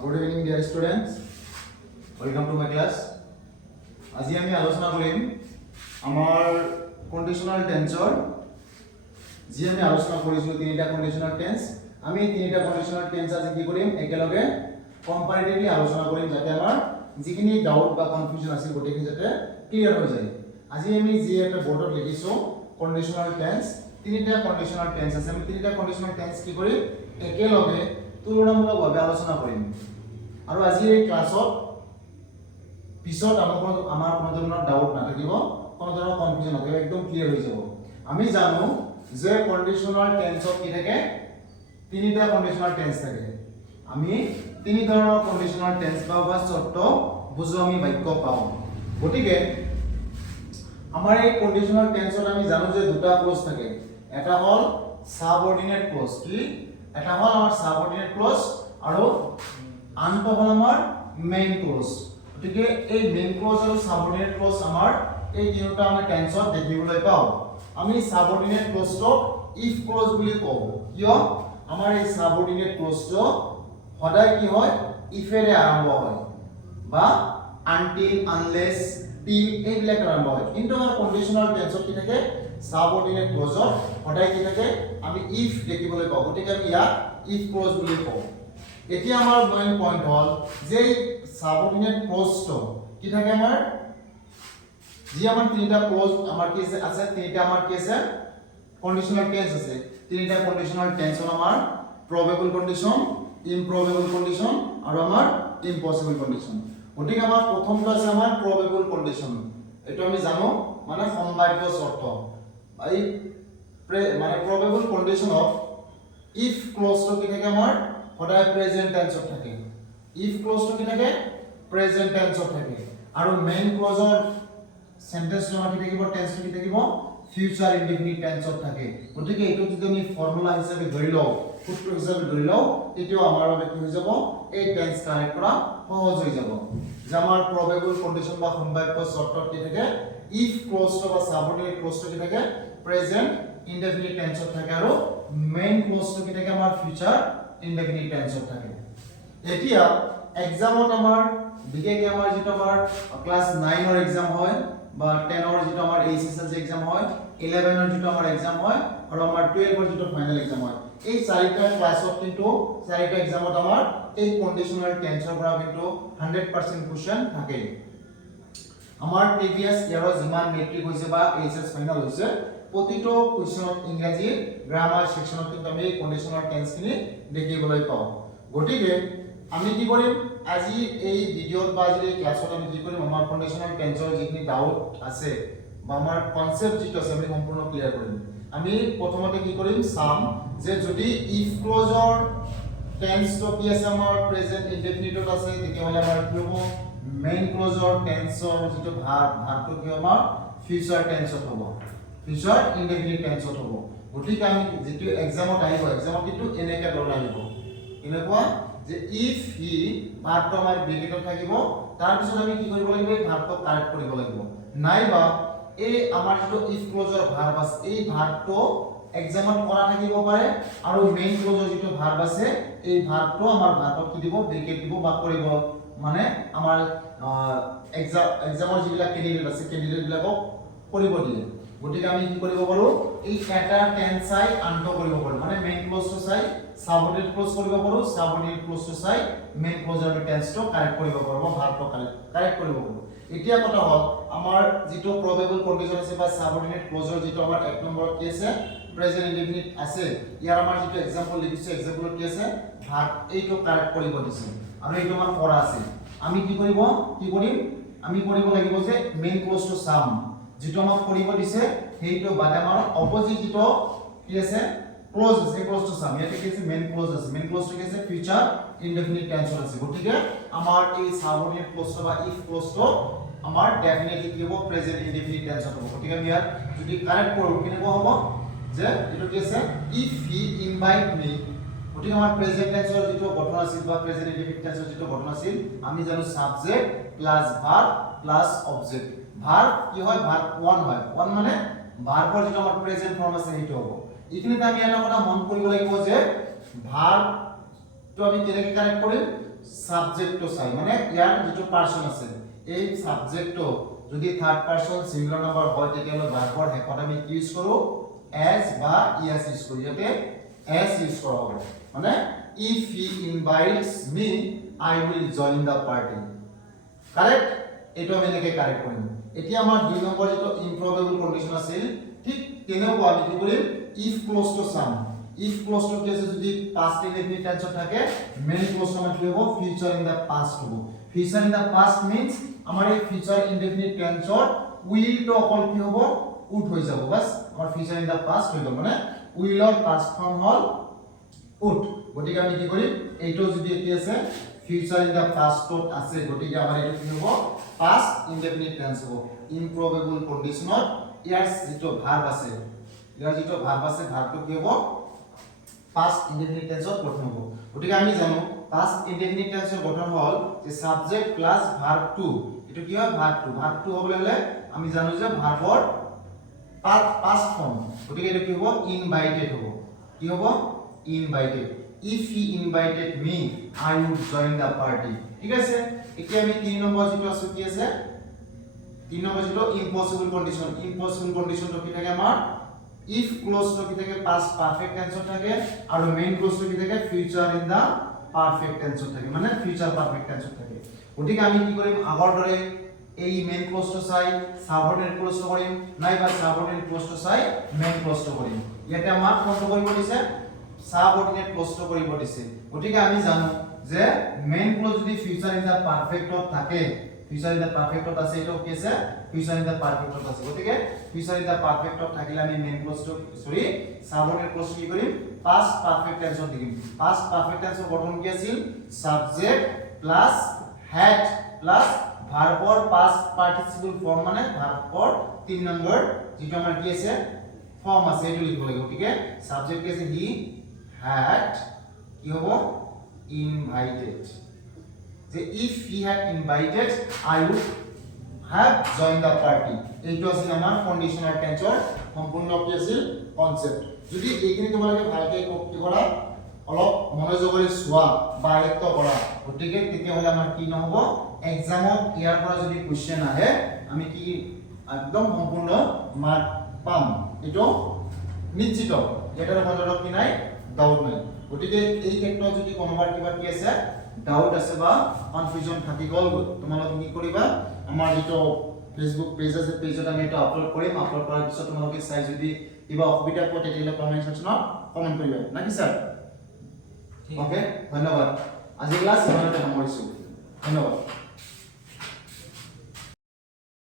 Good evening, dear students. Welcome to my class. আজি আমি আলোচনা কৰিম আমাৰ কন্ডিশনাল টেন্সৰ যি আমি আলোচনা কৰিছো তিনিটা কন্ডিশনাল টেন্স আমি তিনিটা কন্ডিশনাল টেন্স আজি কি কৰিম একেলগে কম্পাৰেটিভলি আলোচনা কৰিম যাতে আমাৰ যিখিনি ডাউট বা কনফিউজন আছে গোটেইখিনি যাতে ক্লিয়াৰ হৈ যায় আজি আমি যি এটা বৰ্ডত লিখিছো কন্ডিশনাল টেন্স তিনিটা কন্ডিশনাল টেন্স আছে আমি তিনিটা কন্ডিশনাল টেন্স কি কৰিম একেলগে তুলনামূলকভাৱে আলোচনা কৰিম আৰু আজি এই ক্লাছত পিছত আমাৰ কোনো ধৰণৰ ডাউট নাথাকিব কোনো ধৰণৰ কনফিউজন নাথাকিব একদম ক্লিয়াৰ হৈ যাব আমি জানো যে কন্ডিশনাল টেন্সত কি থাকে তিনিটা কন্ডিশনাল টেন্স থাকে আমি তিনি ধৰণৰ কন্ডিশনাল টেন্স বা শৰ্ত বুজো আমি বাক্য পাওঁ গতিকে আমাৰ এই কন্ডিশনাল টেন্সত আমি জানো যে দুটা ক্লজ থাকে এটা হল সাবঅৰ্ডিনেট ক্লজ কি এটা হল আমাৰ সাবঅৰ্ডিনেট ক্লজ আৰু আনটো হল আমাৰ মেইন ক্লজ গতিকে এই মেইন ক্লজ আৰু সাবঅৰ্ডিনেট ক্লজ আমাৰ এই তিনিটা আমি টেন্সত দেখিবলৈ পাওঁ আমি সাবঅৰ্ডিনেট ক্লজটো ইফ ক্লজ বুলি কওঁ কিয় আমাৰ এই সাবঅৰ্ডিনেট ক্লজটো সদায় কি হয় ইফেৰে আৰম্ভ হয় বা আনটিল আনলেস টিল এইবিলাক আৰম্ভ হয় কিন্তু আমাৰ কন্ডিশনাল টেন্সত কি থাকে সাবঅৰ্ডিনেট ক্লজত সদায় কি থাকে আমি ইফ দেখিবলৈ পাওঁ গতিকে আমি ইয়াক ইফ ক্লজ বুলি কওঁ এতিয়া আমাৰ মেইন পইণ্ট হল যে সাবঅৰ্ডিনেট ক্লজটো কি থাকে আমাৰ যি আমাৰ তিনিটা ক্লজ আমাৰ কি আছে তিনিটা আমাৰ কি আছে কন্ডিশনাল টেন্স আছে তিনিটা কন্ডিশনাল টেন্সৰ আমাৰ প্ৰবেবল কন্ডিশন ইমপ্ৰবেবল কন্ডিশন আৰু আমাৰ ইম্পসিবল কন্ডিশন গতিকে আমাৰ প্ৰথমটো আছে আমাৰ প্ৰবেবল কন্ডিশন এটো আমি জানো মানে সম্ভাব্য শৰ্ত এই মানে প্ৰবেবল কন্ডিশনত ইফ ক্লজটো কি থাকে আমাৰ সদায় প্ৰেজেন্ট টেন্সত থাকে ইফ ক্লজটো কি থাকে প্ৰেজেন্ট টেন্সত থাকে আৰু মেইন ক্লজৰ সেন্টেন্সটো কি থাকিব টেন্সটো কি থাকিব ফিউচাৰ ইনডিফিনিট টেন্সত থাকে গতিকে এইটো যদি আমি ফৰ্মুলা হিচাপে ধৰি লওঁ সূত্ৰ হিচাপে ধৰি লওঁ এতিয়াও আমাৰ বাবে কি হৈ যাব এই টেন্স কাৰেক্ট কৰা সহজ হৈ যাব যে আমাৰ প্ৰবেবল কন্ডিশন বা সম্ভাব্য শৰ্তত কি থাকে ইফ ক্লজটো বা সাবঅৰ্ডিনেট ক্লজটো কি থাকে প্ৰেজেন্ট ইনডিফিনিট টেন্সত থাকে আৰু মেইন ক্লজটো কি থাকে আমাৰ ফিউচাৰ ইনডিফিনিট টেন্সত থাকে এতিয়া এক্সামত আমাৰ বিশেষকৈ আমাৰ যেটো আমাৰ ক্লাস 9 ৰ এক্সাম হয় বা 10 ৰ যেটো আমাৰ এইচএসএলসি এক্সাম হয় 11 ৰ যেটো আমাৰ এক্সাম হয় আৰু আমাৰ 12 ৰ যেটো ফাইনাল এক্সাম হয় এই চাৰিটা ক্লাছত কিন্তু চাৰিটা এক্সামত আমাৰ এই কন্ডিশনাল টেন্সৰ পৰা কিন্তু 100% কোশ্চেন থাকে আমাৰ প্ৰিভিয়াস ইয়াৰৰ যিমান মেট্ৰিক হৈছে বা এইচএস ফাইনাল হৈছে প্ৰতিটো কোশ্চেনত ইংৰাজী গ্ৰামাৰ সেকশনত কিন্তু আমি কন্ডিশনাল টেন্সখিনি দেখিবলৈ পাওঁ গতিকে আমি কি কৰিম আজি এই ভিডিওত বা আজি ক্লাছত আমি কি কৰিম আমাৰ কন্ডিশনাল টেন্সৰ যিখিনি ডাউট আছে বা আমাৰ কনসেপ্ট যেটো আছে আমি সম্পূৰ্ণ ক্লিয়াৰ কৰিম আমি প্ৰথমতে কি কৰিম চাম যে যদি ইফ ক্লজৰ টেন্সটো কি আছে আমাৰ প্ৰেজেন্ট ইনডিফিনিটত আছে তেতিয়াহ'লে আমাৰ কি হ'ব মেইন ক্লজৰ টেন্সৰ যেটো ভাগটো কি আমাৰ ফিউচাৰ টেন্সত হ'ব ফিউচাৰ ইনডিফিনিট টেন্সত হ'ব গতিকে আমি যেটো এক্সামত আহিব এক্সামত কিন্তু এনেকা ধৰণৰ আহিব এনেকুৱা যে ইফ হি ভাগটো আমাৰ ব্ৰেকেটত থাকিব তাৰ পিছত আমি কি কৰিব লাগিব এই ভাগটো কাৰেক্ট কৰিব লাগিব নাইবা এই আমাৰ যেটো ইফ ক্লজৰ ভাৰ্ব আছে এই ভাগটো এক্সামত কৰা থাকিব পাৰে আৰু মেইন ক্লজৰ যেটো ভাৰ্ব আছে এই ভাগটো আমাৰ ভাগত কি দিব ব্ৰেকেট দিব বা কৰিব মানে আমাৰ এক্সামৰ যিবিলাক ক্যান্ডিডেট আছে ক্যান্ডিডেট বিলাকক কৰিব দিয়ে গতিকে আমি কি কৰিব পাৰো এই এটা টেন্স চাই আনটো কৰিব পাৰো মানে মেইন ক্লজটো চাই সাবঅৰ্ডিনেট ক্লজ কৰিব পাৰো সাবঅৰ্ডিনেট ক্লজটো চাই মেইন ক্লজৰ টেন্সটো কাৰেক্ট কৰিব পাৰো বা ভাৰ্বটো কাৰেক্ট কৰিব পাৰো এতিয়া কথা হল আমাৰ যেটো প্ৰবেবল কন্ডিশন আছে বা সাবঅৰ্ডিনেট ক্লজৰ যেটো আমাৰ এক নম্বৰত কি আছে প্ৰেজেন্ট ইনডিফিনিট আছে ইয়াৰ আমাৰ যেটো এক্সাম্পল লিখিছে এক্সাম্পলত কি আছে ভাৰ্ব এইটো কাৰেক্ট কৰিব দিছে আৰু এইটো আমাৰ কৰা আছে আমি কি কৰিম আমি কৰিব লাগিব যে মেইন ক্লজটো চাম যেটো আমাক কৰিব দিছে সেইটো বাদ আমাৰ অপোজিট যেটো কি আছে ক্লজ আছে ক্লজটো চাম ইয়াতে কি আছে মেইন ক্লজ আছে মেইন ক্লজটো কি আছে ফিউচাৰ ইনডিফিনিট টেন্সত আছে গতিকে আমাৰ এই সাবঅৰ্ডিনেট ক্লজটো বা ইফ ক্লজটো আমাৰ ডেফিনেটলি কি হ'ব প্ৰেজেন্ট ইনডিফিনিট টেন্সত হ'ব গতিকে আমি ইয়াত যদি কাৰেক্ট কৰো কেনেকুৱা হ'ব যে এটো কি আছে ইফ হি ইনভাইট মি গতিকে আমাৰ প্ৰেজেন্ট টেন্সৰ যেটো গঠন আছিল বা প্ৰেজেন্ট ইনডিফিনিট টেন্সৰ যেটো গঠন আছিল আমি জানো subject plus verb plus object verb কি হয় ভার্ব 1 হয় 1 মানে ভাৰ্বৰ যেটো আমাৰ প্ৰেজেন্ট ফৰ্ম আছে সেইটো হ'ব এইখিনিতে আমি এটা কথা মন কৰিব লাগিব যে ভাৰ্ব তো আমি কেনেকৈ কানেক্ট কৰিম সাবজেক্টটো চাই মানে ইয়াৰ যেটো পাৰ্সন আছে এই সাবজেক্টটো যদি থাৰ্ড পাৰ্সন সিঙ্গুলাৰ নাম্বাৰ হয় তেতিয়াহলে ভাৰ্বৰ হেকত আমি কি ইউজ কৰো as বা es ইউজ কৰো ইয়াতে as ইউজ কৰা হ'ব মানে if he invites me I will join the party correct এটো আমি এনেকৈ কারেক্ট কৰিম এতিয়া আমাৰ দুই নম্বৰ যেটো ইমপ্ৰবেবল কন্ডিশন আছিল ঠিক তেনেকুৱা আমি কি কৰিম if close to some if close two কি আছে যদি past indefinite tense থাকে মেইন ক্লোজ মানে কি হ'ব future in the past হ'ব future in the past means আমাৰ এই future indefinite tense will to অকল কি হ'ব would হৈ যাব বাস আমাৰ future in the past হৈ গ'ল মানে will or past form hall would গতিকে আমি কি কৰিম এইটো যদি কি আছে future in the past ত আছে গতিকে আমাৰ এইটো কি হ'ব past indefinite tense হ'ব improbable condition ইয়াৰ যেটো ভার্ব আছে ভার্বটো কি হ'ব past indefinite tense গঠন হ'ব গতিকে আমি জানো past indefinite tense গঠন হল যে subject plus verb to এটো কি হয় verb to হবলে হলে আমি জানো যে ভাৰ্বৰ past form গতিকে এটো কি হ'ব invited হ'ব কি হ'ব invited if he invited me I would join the party ঠিক আছে এতিয়া আমি 3 নম্বৰ যেটো আছে কি আছে 3 নম্বৰ যেটো impossible condition তো কি থাকে আমাৰ if clause to কি থাকে past perfect tense থাকে আৰু main clause to কি থাকে future in the perfect tense থাকে মানে future perfect tense থাকে গতিকে আমি কি কৰিম আগৰ দৰে এই main clause to চাই subordinate clause to কৰিম নাইবা subordinate clause to চাই main clause to কৰিম ইয়াতে আমাৰ কোনটো কৰিব দিছে subordinate clause to কৰিব দিছে গতিকে আমি জানো যে main clause যদি future in the perfect থাকে future in the perfect আছে এটো কি আছে future in the perfect আছে গতিকে future in the perfect থাকিলে আমি main clause to subordinate clause কি কৰিম past perfect tense দিম past perfect tense গঠন কি আছিল subject plus had plus ভাৰ্বৰ past participle form মানে ভাৰ্বৰ 3 নম্বৰ যেটো আমাৰ কি আছে ফর্ম আছে এটো লিখিব লাগিব গতিকে সাবজেক্ট কি আছে he had কি হ'ব invited যে if he had invited I would have joined the party এইটো আছিল আমাৰ কন্ডিশনাল টেন্সৰ সম্পূৰ্ণ কি আছিল কনসেপ্ট যদি এইখিনি তোমালোকে ভালকৈ কপি কৰা অলপ মনোযোগৰে চোৱা বা আয়ত্ত কৰা গতিকে তেতিয়া হলে আমাৰ কি নহব এক্সামত ইয়াৰ পৰা যদি কোশ্চেন আহে আমি কি একদম সম্পূৰ্ণ মাৰ্ক পাম এটো নিশ্চিত এটাৰ মধ্যে কি নাই ডাউট নাই গতিকে এই ক্ষেত্ৰত যদি কোনোবাৰ কিবা কি আছে ডাউট আছে বা কনফিউজন থাকি গল তোমালোকে কি কৰিবা আমাৰ যেটো ফেসবুক পেজ আছে পেজত আমি এটা আপলোড কৰিম আপলোড কৰাৰ পিছত তোমালোকে চাই যদি কিবা অসুবিধা পোৱা তেতিয়াহলে কমেন্ট সেকশনত কমেন্ট কৰিবা নাকি স্যাৰ ওকে ধন্যবাদ আজি ক্লাস ইমানতে সামৰিছো ধন্যবাদ